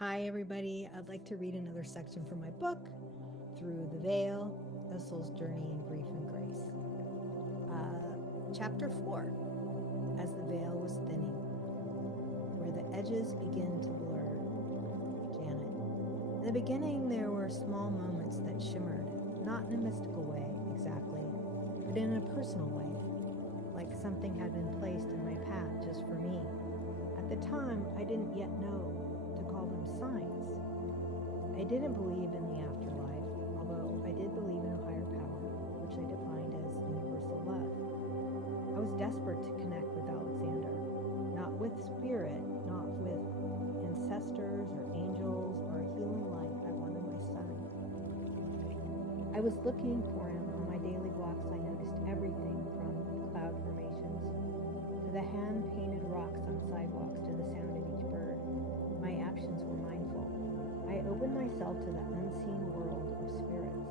Hi, everybody. I'd like to read another section from my book, Through the Veil, A Soul's Journey in Grief and Grace. Chapter 4, As the Veil Was Thinning, where the edges begin to blur. Janet. In the beginning, there were small moments that shimmered, not in a mystical way, exactly, but in a personal way, like something had been placed in my path just for me. At the time, I didn't yet know to call them signs. I didn't believe in the afterlife, although I did believe in a higher power, which I defined as universal love. I was desperate to connect with Alexander, not with spirit, not with ancestors or angels or a healing light. I wanted my son. I was looking for him. On my daily walks, I noticed everything from cloud formations to the hand-painted rocks on sidewalks to the sound of each bird. My actions were mindful. I opened myself to the unseen world of spirits.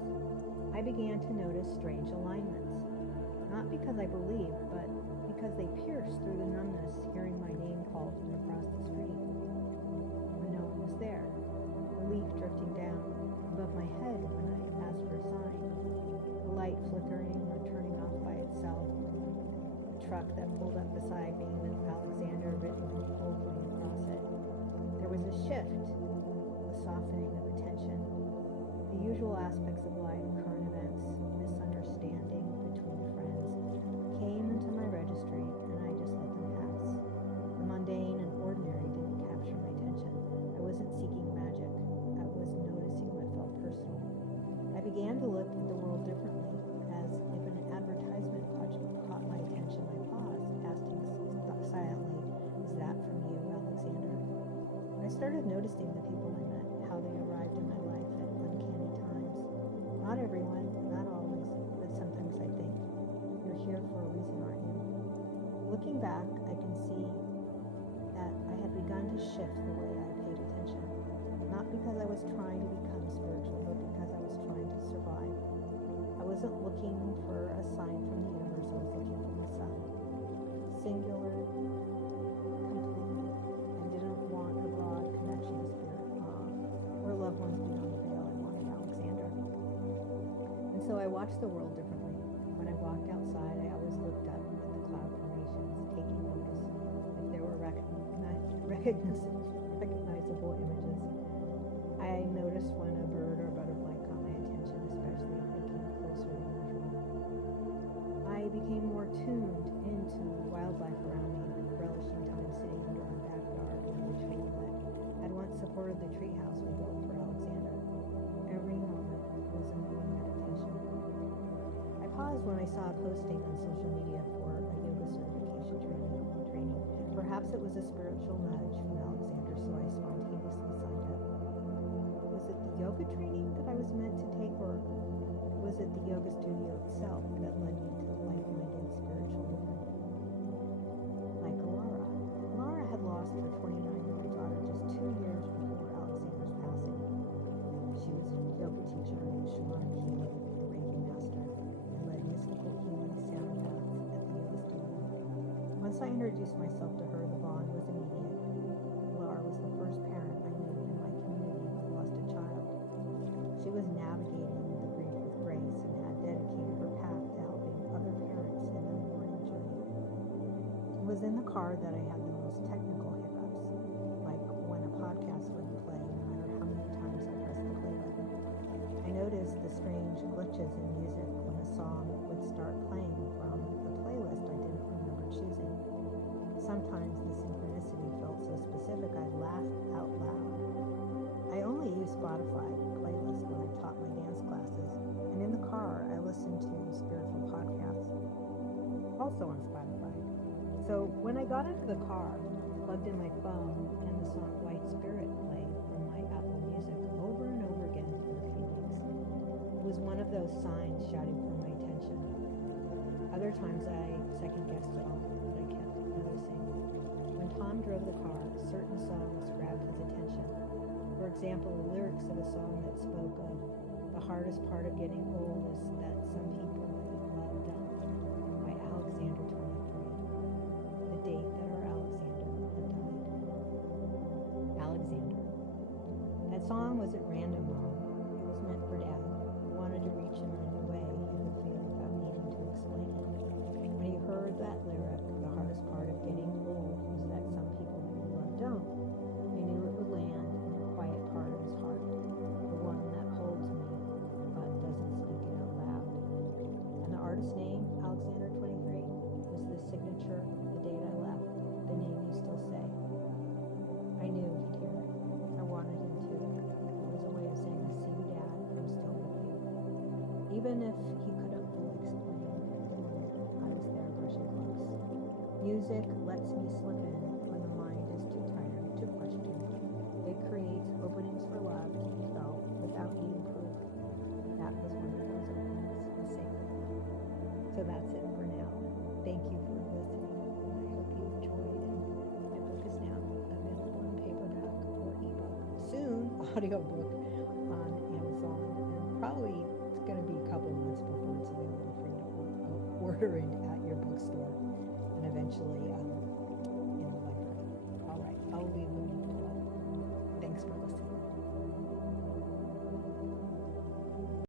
I began to notice strange alignments, not because I believed, but because they pierced through the numbness hearing my name called from across the street. When no one was there, a leaf drifting down above my head when I asked for a sign, the light flickering or turning off by itself, a truck that pulled up beside me with Alexander written boldly across it. There was a shift, a softening of attention. The usual aspects of life, current events, misunderstanding between friends, came into my registry and I just let them pass. The mundane and ordinary didn't capture my attention. I wasn't seeking magic. I was noticing what felt personal. I began to look at the world differently, as if an advertisement caught my attention. I paused, asking silently, "Is that from you, Alexander?" I started noticing the people I met, how they arrived in my life at uncanny times. Not everyone, not always, but sometimes I think, you're here for a reason, aren't you? Looking back, I can see that I had begun to shift the way I paid attention. Not because I was trying to become spiritual, but because I was trying to survive. I wasn't looking for a sign from the universe, I was looking for my son. Singular, or loved ones beyond the veil. I wanted Alexander. And so I watched the world differently. When I walked outside, I always looked up at the cloud formations, taking notice if there were recognizable images. I noticed when a bird or butterfly caught my attention, especially if they came closer than usual. I became more tuned into wildlife around me, relishing time sitting under our backyard under a tree that had once supported the treehouse we built for Alexander. Every moment was a moving meditation. I paused when I saw a posting on social media for a yoga certification training. Perhaps it was a spiritual nudge from Alexander, so I spontaneously signed up. Was it the yoga training that I was meant to take, or was it the yoga studio itself that led me to the like-minded spiritual woman? Like Laura. Laura had lost her 29-year-old daughter just 2 years before Alexander's passing. She was a yoga teacher, shamanic healer, a Reiki master, and led mystical healing sound baths at the yoga studio. Once I introduced myself to her, the bond was immediate. Laura was the first parent I knew in my community who lost a child. She was navigating the grief with grace and had dedicated her path to helping other parents in their mourning journey. It was in the car that I had the most technical hiccups, like when a podcast wouldn't play no matter how many times I pressed the play button. I noticed the strange glitches in music when a song would start playing from a playlist I didn't remember choosing. Sometimes the synchronicity felt so specific I laughed out loud. I only use Spotify playlists when I taught my dance classes, and in the car I listened to spiritual podcasts, also on Spotify. So when I got into the car, plugged in my phone, and the song White Spirit played from my Apple Music over and over again for a few weeks. It was one of those signs shouting for my attention. Other times I second-guessed it all, but I kept noticing. When Tom drove the car, certain songs grabbed his attention. For example, the lyrics of a song that spoke of the hardest part of getting old is that some people that you love don't, by Alexander 23, the date that our Alexander had died. Alexander, song wasn't random, Mom. It was meant for Dad. I wanted to reach him in a new way, hopefully without needing to explain it. When he heard that lyric, the hardest part of getting old was that some people maybe love don't. I knew it would land in a quiet part of his heart, the one that holds me but doesn't speak it out loud. And the artist's name, Alexander 23, was the signature the date I left, the name you still say. I knew he'd hear it. I wanted him to. It was a way of saying, I see you, Dad. I'm still with you. Even if he couldn't fully explain at the moment, I was there brushing close. Music lets me slip in when the mind is too tired to question. It creates openings for love to be felt without needing proof. That was one of those openings, a sacred one. So that's it for now. Thank you for listening. I hope you enjoyed. And my book is now available in paperback or ebook. Soon, audiobook on Amazon. And probably it's going to be a couple months before it's available for you to order it at your bookstore.